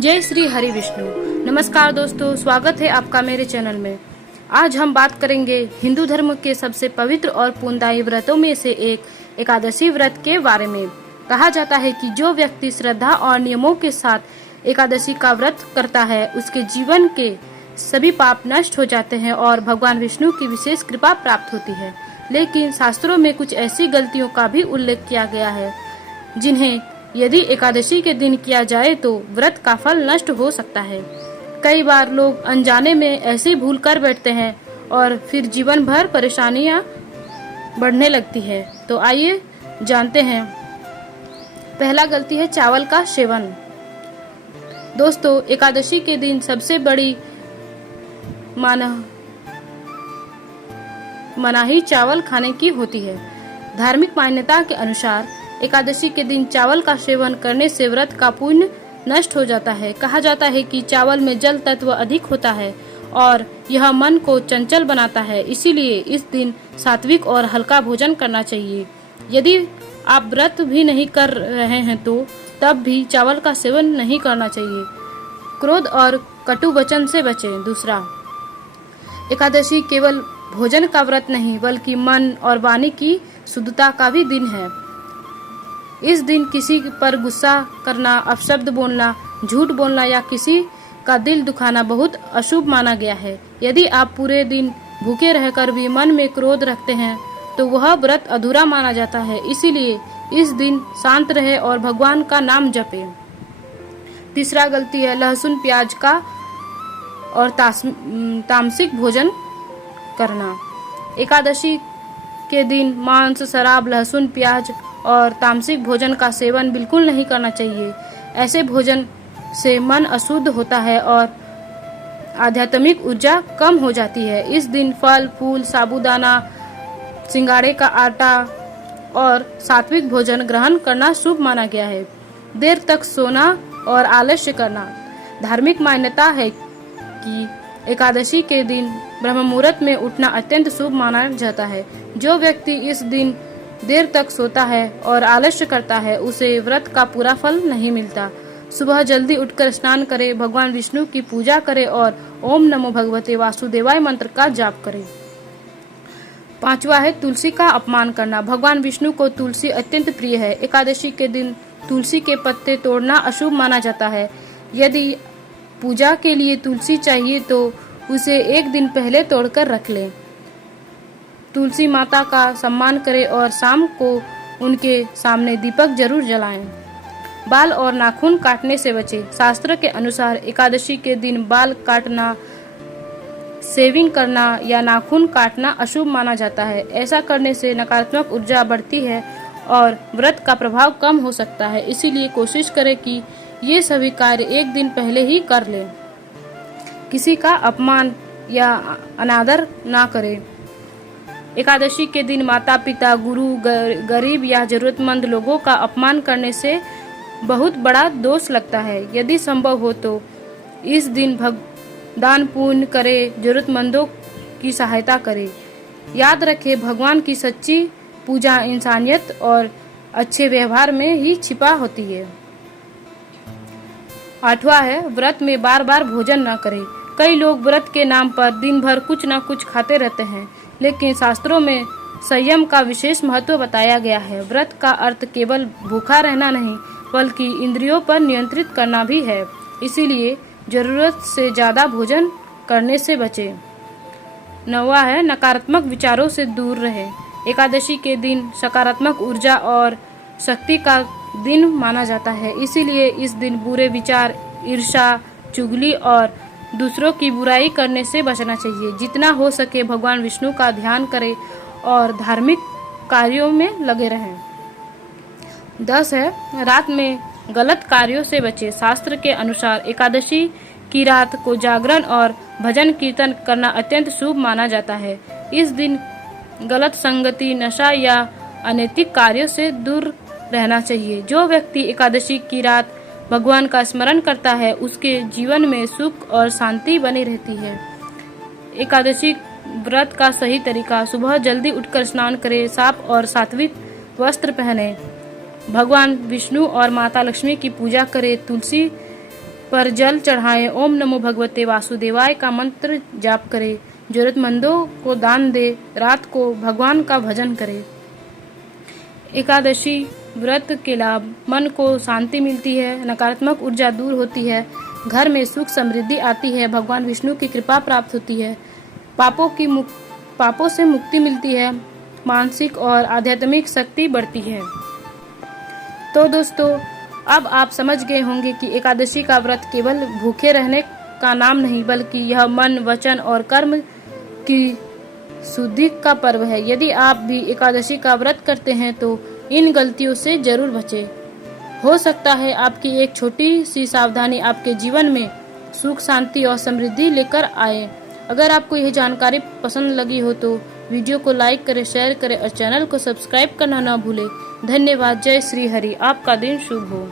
जय श्री हरि विष्णु। नमस्कार दोस्तों, स्वागत है आपका मेरे चैनल में। आज हम बात करेंगे हिंदू धर्म के सबसे पवित्र और पुण्यदायी व्रतों में से एक एकादशी व्रत के बारे में। कहा जाता है कि जो व्यक्ति श्रद्धा और नियमों के साथ एकादशी का व्रत करता है उसके जीवन के सभी पाप नष्ट हो जाते हैं और भगवान विष्णु की विशेष कृपा प्राप्त होती है। लेकिन शास्त्रों में कुछ ऐसी गलतियों का भी उल्लेख किया गया है जिन्हें यदि एकादशी के दिन किया जाए तो व्रत का फल नष्ट हो सकता है। कई बार लोग अनजाने में ऐसी भूल कर बैठते हैं और फिर जीवन भर परेशानियां बढ़ने लगती है। तो आइए जानते हैं। पहला गलती है चावल का सेवन। दोस्तों, एकादशी के दिन सबसे बड़ी मनाही चावल खाने की होती है। धार्मिक मान्यता के अनुसार एकादशी के दिन चावल का सेवन करने से व्रत का पुण्य नष्ट हो जाता है। कहा जाता है कि चावल में जल तत्व अधिक होता है और यह मन को चंचल बनाता है, इसीलिए इस दिन सात्विक और हल्का भोजन करना चाहिए। यदि आप व्रत भी नहीं कर रहे हैं तो तब भी चावल का सेवन नहीं करना चाहिए। क्रोध और कटु वचन से बचें। दूसरा, एकादशी केवल भोजन का व्रत नहीं बल्कि मन और वाणी की शुद्धता का भी दिन है। इस दिन किसी पर गुस्सा करना, अपशब्द बोलना, झूठ बोलना या किसी का दिल दुखाना बहुत अशुभ माना गया है। यदि आप पूरे दिन भूखे रहकर भी मन में क्रोध रखते हैं तो वह व्रत अधूरा माना जाता है। इसीलिए इस दिन शांत रहे और भगवान का नाम जपे। तीसरा गलती है लहसुन प्याज का और तामसिक भोजन करना। एकादशी के दिन मांस, शराब, लहसुन, प्याज और तामसिक भोजन का सेवन बिल्कुल नहीं करना चाहिए। ऐसे भोजन से मन अशुद्ध होता है और आध्यात्मिक ऊर्जा कम हो जाती है। इस दिन फल फूल, साबूदाना, सिंगाड़े का आटा और सात्विक भोजन ग्रहण करना शुभ माना गया है। देर तक सोना और आलस्य करना। धार्मिक मान्यता है कि एकादशी के दिन ब्रह्म मुहूर्त में उठना अत्यंत शुभ माना जाता है। जो व्यक्ति इस दिन देर तक सोता है और आलस्य करता है उसे व्रत का पूरा फल नहीं मिलता। सुबह जल्दी उठकर स्नान करें, भगवान विष्णु की पूजा करें और ओम नमो भगवते वासुदेवाय मंत्र का जाप करें। पांचवा है तुलसी का अपमान करना। भगवान विष्णु को तुलसी अत्यंत प्रिय है। एकादशी के दिन तुलसी के पत्ते तोड़ना अशुभ माना जाता है। यदि पूजा के लिए तुलसी चाहिए तो उसे एक दिन पहले तोड़कर रख लें। तुलसी माता का सम्मान करें और शाम को उनके सामने दीपक जरूर जलाएं। बाल और नाखून काटने से बचें। शास्त्र के अनुसार एकादशी के दिन बाल काटना, शेविंग करना या नाखून काटना अशुभ माना जाता है। ऐसा करने से नकारात्मक ऊर्जा बढ़ती है और व्रत का प्रभाव कम हो सकता है। इसीलिए कोशिश करें कि ये सभी कार्य एक दिन पहले ही कर लें। किसी का अपमान या अनादर ना करें। एकादशी के दिन माता पिता, गुरु, गरीब या जरूरतमंद लोगों का अपमान करने से बहुत बड़ा दोष लगता है। यदि संभव हो तो इस दिन दान पुण्य करें, जरूरतमंदों की सहायता करें। याद रखें, भगवान की सच्ची पूजा इंसानियत और अच्छे व्यवहार में ही छिपा होती है। आठवां है व्रत में बार बार भोजन न करें। कई लोग व्रत के नाम पर दिन भर कुछ न कुछ खाते रहते हैं, लेकिन शास्त्रों में संयम का विशेष महत्व बताया गया है। व्रत का अर्थ केवल भूखा रहना नहीं बल्कि इंद्रियों पर नियंत्रित करना भी है। इसीलिए जरूरत से ज्यादा भोजन करने से बचें। नौवां है नकारात्मक विचारों से दूर रहें। एकादशी के दिन सकारात्मक ऊर्जा और शक्ति का दिन माना जाता है। इसीलिए इस दिन बुरे विचार, ईर्ष्या, चुगली और दूसरों की बुराई करने से बचना चाहिए। जितना हो सके भगवान विष्णु का ध्यान करें और धार्मिक कार्यों में लगे रहें। 10 है रात में गलत कार्यों से बचें। शास्त्र के अनुसार एकादशी की रात को जागरण और भजन कीर्तन करना अत्यंत शुभ माना जाता है। इस दिन गलत संगति, नशा या अनैतिक कार्यों से दूर रहना चाहिए। जो व्यक्ति एकादशी की रात भगवान का स्मरण करता है उसके जीवन में सुख और शांति बनी रहती है। एकादशी व्रत का सही तरीका: सुबह जल्दी उठकर स्नान करें, साफ और सात्विक वस्त्र पहने, भगवान विष्णु और माता लक्ष्मी की पूजा करें, तुलसी पर जल चढ़ाएं। ओम नमो भगवते वासुदेवाय का मंत्र जाप करें। जरूरतमंदों को दान दे। रात को भगवान का भजन करें। एकादशी व्रत के लाभ: मन को शांति मिलती है, नकारात्मक ऊर्जा दूर होती है, घर में सुख समृद्धि आती है, भगवान विष्णु की कृपा प्राप्त होती है, पापों से मुक्ति मिलती है, मानसिक और आध्यात्मिक शक्ति बढ़ती है। तो दोस्तों, अब आप समझ गए होंगे कि एकादशी का व्रत केवल भूखे रहने का नाम नहीं, बल्कि यह मन, वचन और कर्म की शुद्धि का पर्व है। यदि आप भी एकादशी का व्रत करते हैं तो इन गलतियों से जरूर बचें। हो सकता है आपकी एक छोटी सी सावधानी आपके जीवन में सुख, शांति और समृद्धि लेकर आए। अगर आपको यह जानकारी पसंद लगी हो तो वीडियो को लाइक करें, शेयर करें और चैनल को सब्सक्राइब करना ना भूलें। धन्यवाद। जय श्री हरि। आपका दिन शुभ हो।